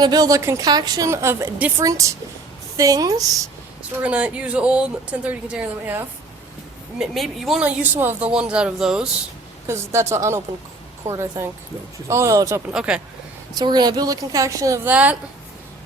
gonna build a concoction of different things. So we're gonna use the old 1030 container that we have. Maybe you want to use some of the ones out of those, because that's an unopened cord, I think. No, it's open. Okay. So we're gonna build a concoction of that.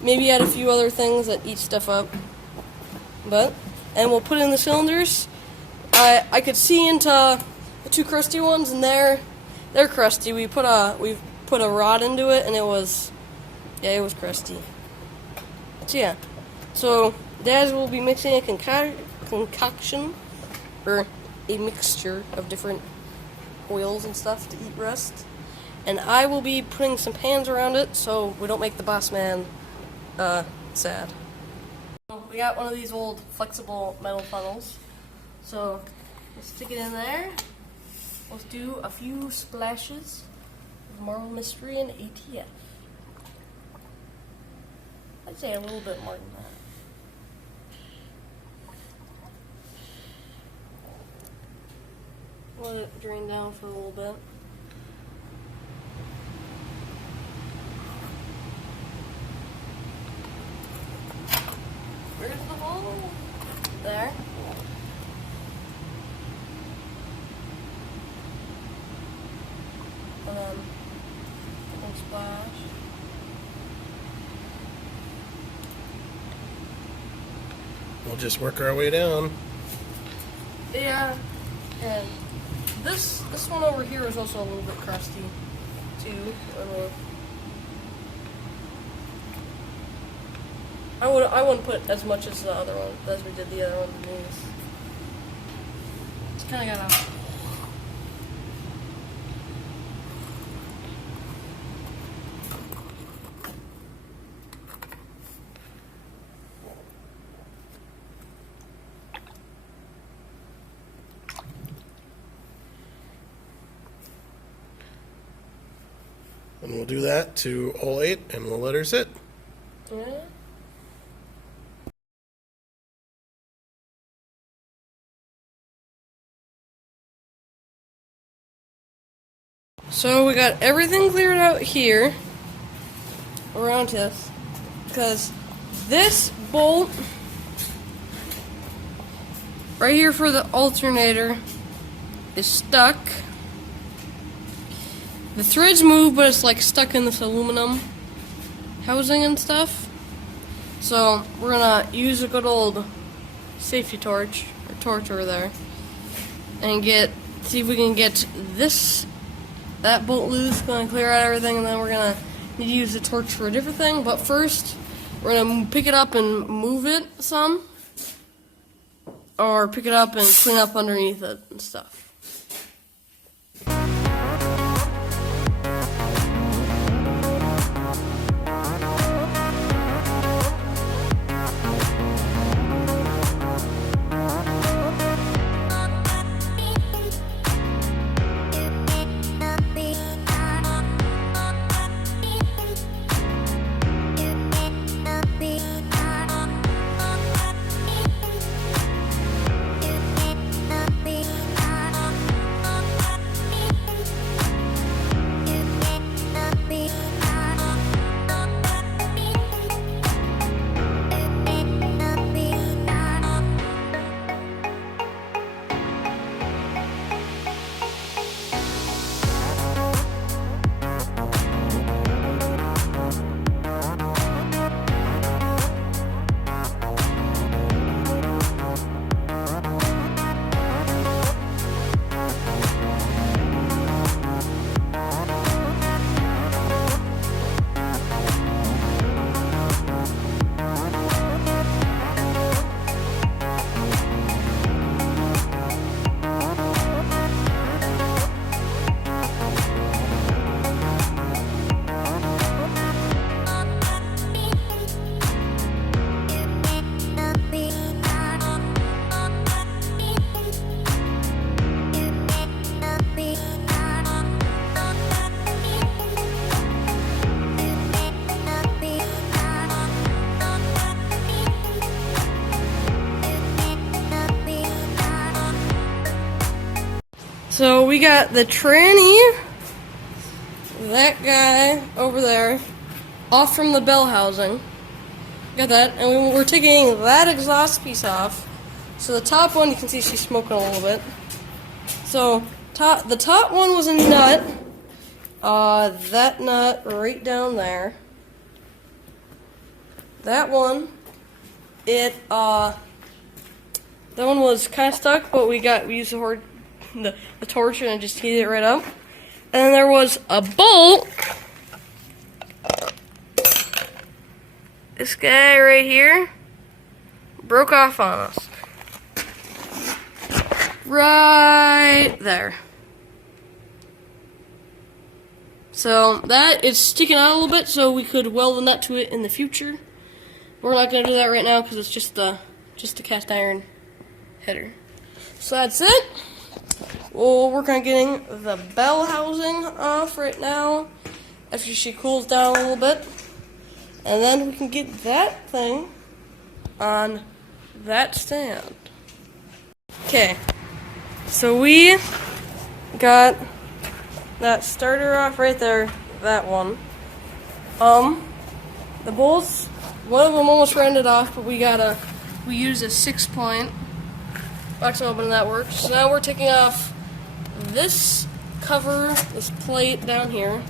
Maybe add a few other things that eat stuff up. And we'll put in the cylinders. I could see into the two crusty ones, and they're crusty. We put a rod into it, and it was crusty. So yeah. So Daz will be mixing a concoction, or a mixture of different oils and stuff to eat rust. And I will be putting some pans around it so we don't make the boss man sad. We got one of these old flexible metal funnels. So let's stick it in there. Let's do a few splashes of Marvel Mystery and ATF. I'd say a little bit more than that. Let it drain down for a little bit. Where's the hole? There. And then one splash. We'll just work our way down. Yeah. And this one over here is also a little bit crusty too. I wouldn't put as much as the other one as we did the other one. It's kind of got a. And we'll do that to all 8, and we'll let her sit. Yeah. So we got everything cleared out here around this, because this bolt right here for the alternator is stuck. The threads move, but it's like stuck in this aluminum housing and stuff. So we're gonna use a good old safety torch or torch over there and see if we can get that bolt loose. Gonna clear out everything, and then we're gonna need to use the torch for a different thing. But first, we're gonna pick it up and move it some, or pick it up and clean up underneath it and stuff. So we got the tranny, that guy over there, off from the bell housing. Got that, and we're taking that exhaust piece off. So the top one, you can see she's smoking a little bit. So the top one was a nut. That nut right down there. That one, that one was kind of stuck, but we used the torch and just heated it right up. And then there was a bolt. This guy right here broke off on us. Right there. So that is sticking out a little bit, so we could weld the nut to it in the future. We're not going to do that right now because it's just the cast iron header. So that's it. We'll work on getting the bell housing off right now after she cools down a little bit. And then we can get that thing on that stand. Okay, so we got that starter off right there, that one. The bolts, one of them almost rounded off, but we used a 6-point box open and that works. So now we're taking off this cover, this plate down here.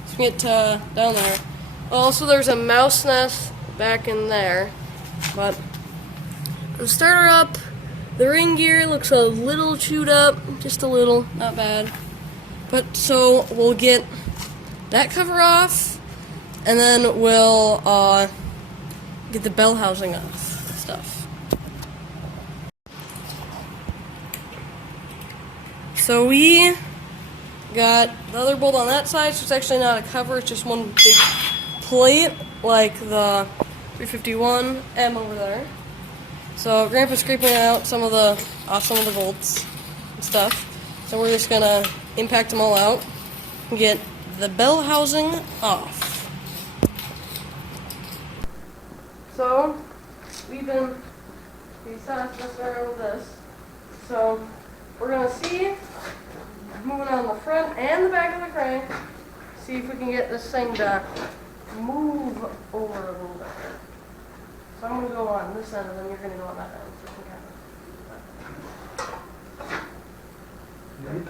Let's get down there. Also, there's a mouse nest back in there, but the starter up, the ring gear looks a little chewed up, just a little, not bad. But so we'll get that cover off, and then we'll get the bell housing off and stuff. So we got the other bolt on that side, so it's actually not a cover, it's just one big plate, like the 351M over there. So Grandpa's scraping out some of the bolts and stuff. So we're just gonna impact them all out and get the bell housing off. So we saw us messing around with this. So we're gonna see, moving on the front and the back of the crank, see if we can get this thing to move over a little bit. So I'm gonna go on this end and then you're gonna go on that end. So we can Ready? You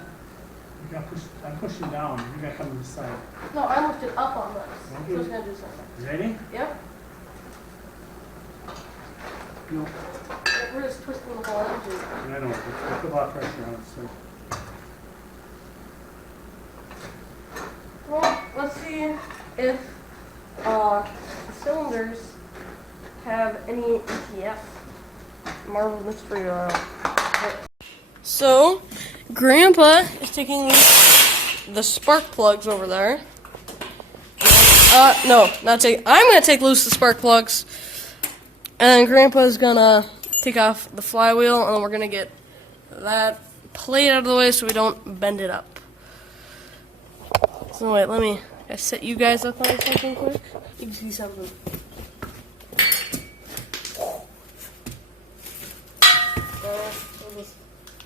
gotta push. I'm pushing down. You gotta come to the side. no, I lifted up on this. So it's gonna do something. Ready? Yep. No. We're just twisting the whole engine. I don't. Put a lot of pressure on it. So. Well, let's see if the cylinders have any ETF. Marvel Mystery Oil. So, Grandpa is taking the spark plugs over there. No, not take. I'm gonna take loose the spark plugs, and Grandpa's gonna take off the flywheel, and then we're gonna get that plate out of the way so we don't bend it up. So wait, let me set you guys up on something quick. You can see something.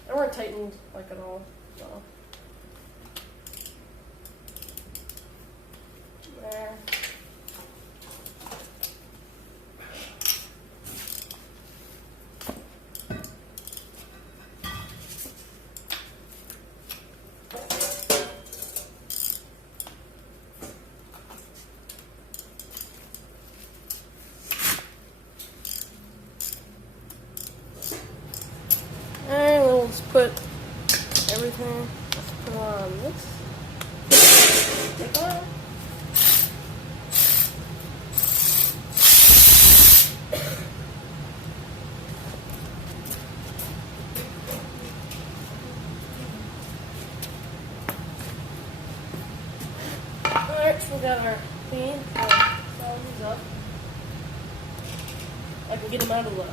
They weren't tightened like at all. So. There. Alright, we'll just put everything. Let's put on this. Take off. Alright, so we got our clean. All these up. I can get them out of the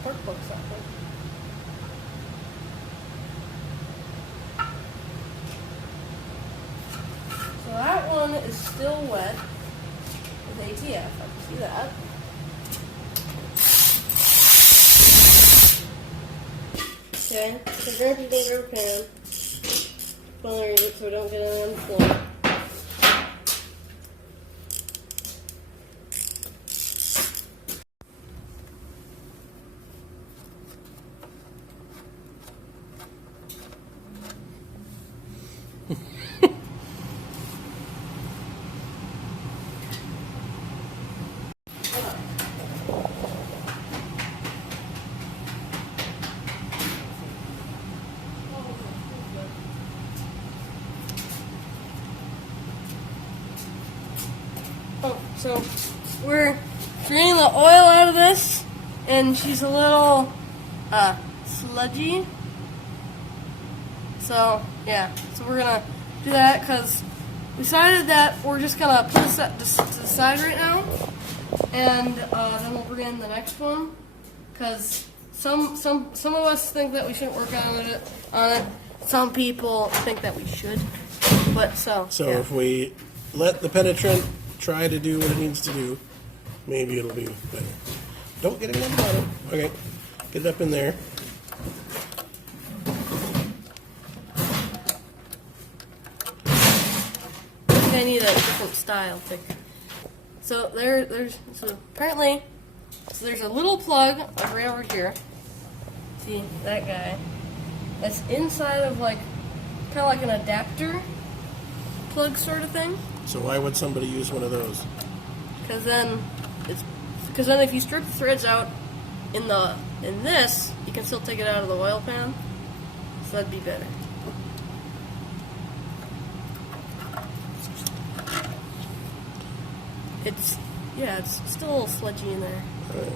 spark plug socket. So that one is still wet with ATF. I can see that. Okay, so Grandpa's gonna grab a pan. Put underneath it so we don't get it on the floor. Oh, so we're draining the oil out of this, and she's a little sludgy. So yeah, so we're gonna do that because we decided that we're just gonna put this to the side right now, and then we'll bring in the next one because some of us think that we shouldn't work on it. Some people think that we should, but So yeah. if we let the penetrant try to do what it needs to do, maybe it'll be better. Don't get it on the bottom. Okay, get it up in there. I need a different style pick. So there's apparently there's a little plug right over here. See that guy? That's inside of like kind of like an adapter plug sort of thing. So why would somebody use one of those? Because then if you strip the threads out in this, you can still take it out of the oil pan. So that'd be better. It's still a little sludgy in there. All right.